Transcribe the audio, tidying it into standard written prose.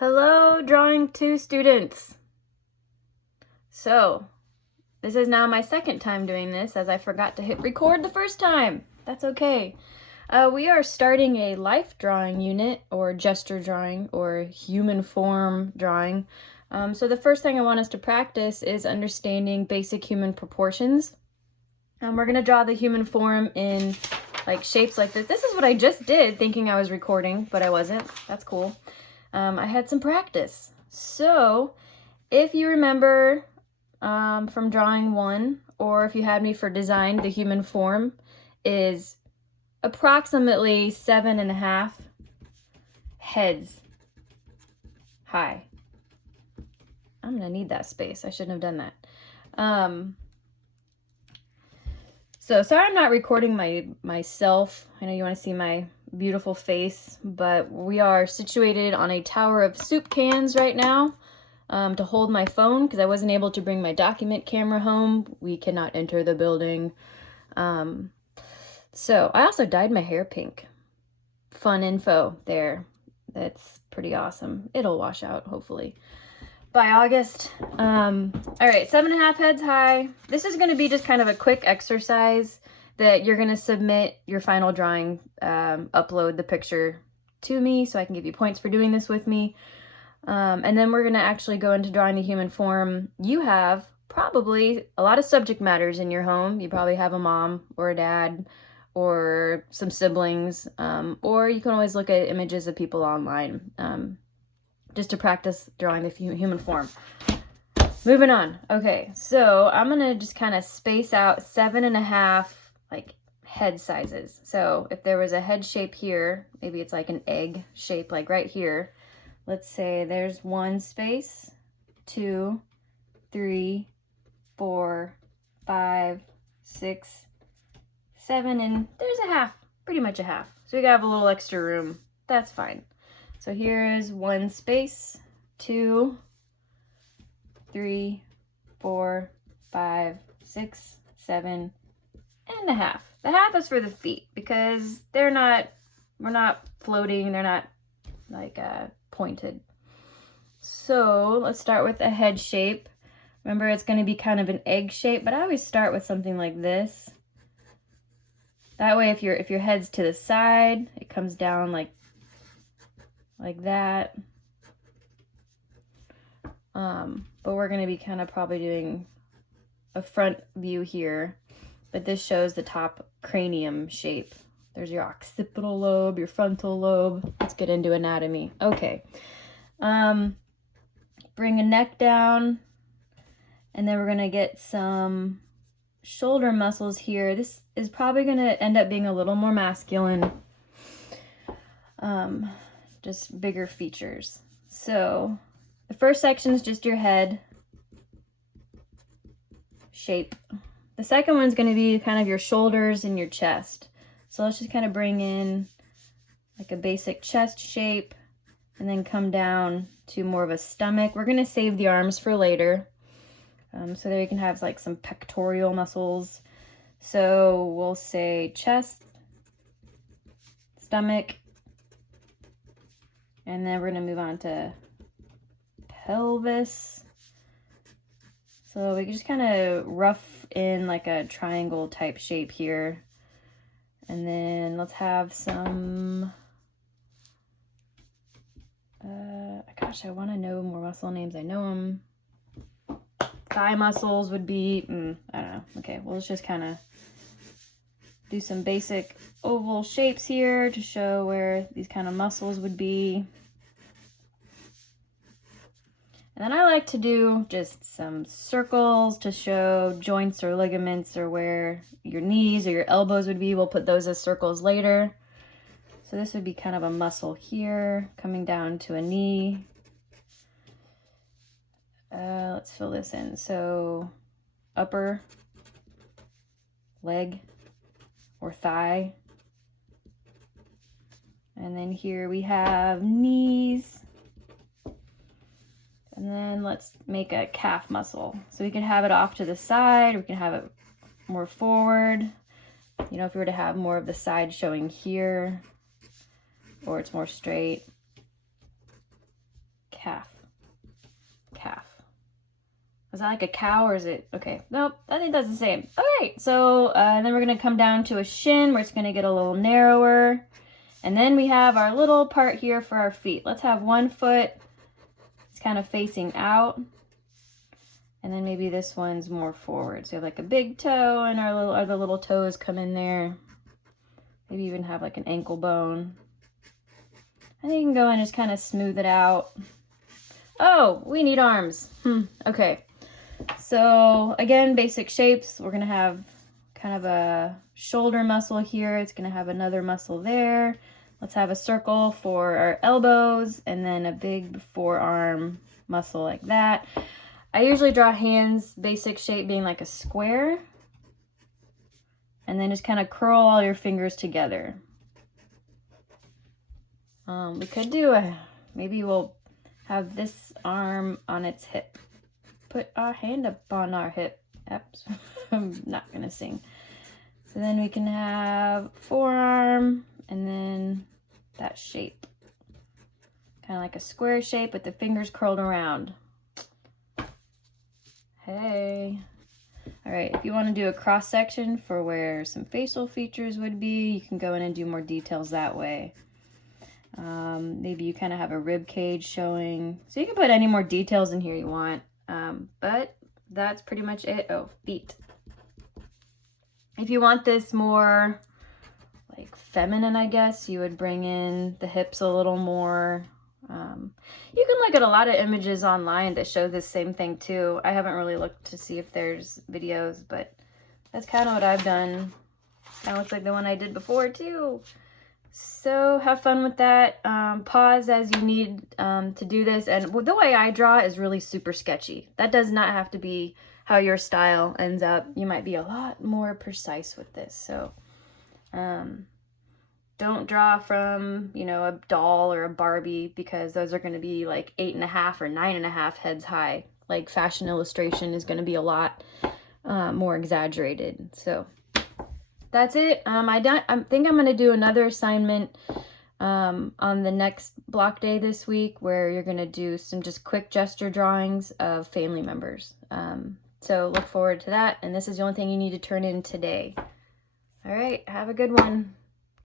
Hello, Drawing 2 students. So, this is now my second time doing this as I forgot to hit record the first time. That's okay. We are starting a life drawing unit, or gesture drawing, or human form drawing. So the first thing I want us to practice is understanding basic human proportions. We're going to draw the human form in like shapes like this. This is what I just did, thinking I was recording, but I wasn't. That's cool. I had some practice. So if you remember from drawing 1, or if you had me for design, the human form is approximately 7.5 heads high. I'm gonna need that space. I shouldn't have done that. So sorry I'm not recording myself. I know you want to see my beautiful face, but we are situated on a tower of soup cans right now to hold my phone because I wasn't able to bring my document camera home. We cannot enter the building. So I also dyed my hair pink. Fun info there. That's pretty awesome. It'll wash out, hopefully, by August. All right, 7.5 heads high. This is going to be just kind of a quick exercise that you're going to submit your final drawing, upload the picture to me so I can give you points for doing this with me. And then we're going to actually go into drawing the human form. You have probably a lot of subject matters in your home. You probably have a mom or a dad or some siblings, or you can always look at images of people online just to practice drawing the human form. Moving on. Okay, so I'm going to just kind of space out 7.5 like head sizes. So if there was a head shape here, maybe it's like an egg shape, like right here. Let's say there's 1 space, 2, 3, 4, 5, 6, 7, and there's a half, pretty much a half. So we gotta have a little extra room. That's fine. So here is 1 space, 2, 3, 4, 5, 6, 7, and a half. The half is for the feet because we're not floating, they're not like pointed. So let's start with a head shape. Remember, it's going to be kind of an egg shape, but I always start with something like this. That way, if your head's to the side, it comes down like that. But we're going to be kind of probably doing a front view here, but this shows the top cranium shape. There's your occipital lobe, your frontal lobe. Let's get into anatomy. Okay. Bring a neck down, and then we're going to get some shoulder muscles here. This is probably going to end up being a little more masculine. Just bigger features. So the first section is just your head shape. The second one's going to be kind of your shoulders and your chest. So let's just kind of bring in like a basic chest shape and then come down to more of a stomach. We're going to save the arms for later. So there you can have like some pectoral muscles. So we'll say chest, stomach, and then we're going to move on to pelvis. So we can just kind of rough in like a triangle type shape here. And then let's have some, gosh, I want to know more muscle names. I know them. Thigh muscles would be, I don't know. Okay, well, let's just kind of do some basic oval shapes here to show where these kind of muscles would be. And then I like to do just some circles to show joints or ligaments or where your knees or your elbows would be. We'll put those as circles later. So this would be kind of a muscle here coming down to a knee. Let's fill this in. So upper leg or thigh. And then here we have knees. And then let's make a calf muscle. So we can have it off to the side, we can have it more forward. You know, if we were to have more of the side showing here, or it's more straight. Is that like a cow or is it? Okay, nope, I think that's the same. Okay, so then we're gonna come down to a shin where it's gonna get a little narrower. And then we have our little part here for our feet. Let's have one foot, it's kind of facing out. And then maybe this one's more forward. So you have like a big toe and our other little toes come in there. Maybe even have like an ankle bone. And then you can go and just kind of smooth it out. Oh, we need arms. Okay. So again, basic shapes. We're gonna have kind of a shoulder muscle here. It's gonna have another muscle there. Let's have a circle for our elbows and then a big forearm muscle like that. I usually draw hands, basic shape being like a square. And then just kind of curl all your fingers together. We could do maybe we'll have this arm on its hip. Put our hand up on our hip. Oops, I'm not gonna sing. So then we can have forearm and then that shape. Kind of like a square shape with the fingers curled around. Hey. All right, if you want to do a cross section for where some facial features would be, you can go in and do more details that way. Maybe you kind of have a rib cage showing. So you can put any more details in here you want. But that's pretty much it. Oh, feet. If you want this more like feminine, I guess, you would bring in the hips a little more. You can look at a lot of images online that show this same thing too. I haven't really looked to see if there's videos, but that's kind of what I've done. Kind of looks like the one I did before too. So have fun with that. Pause as you need to do this. And the way I draw is really super sketchy. That does not have to be how your style ends up. You might be a lot more precise with this. So don't draw from, you know, a doll or a Barbie, because those are going to be like 8.5 or 9.5 heads high. Like Fashion Illustration is going to be a lot more exaggerated. So that's it. I think I'm going to do another assignment on the next block day this week, where you're going to do some just quick gesture drawings of family members. So look forward to that. And this is the only thing you need to turn in today. All right, have a good one.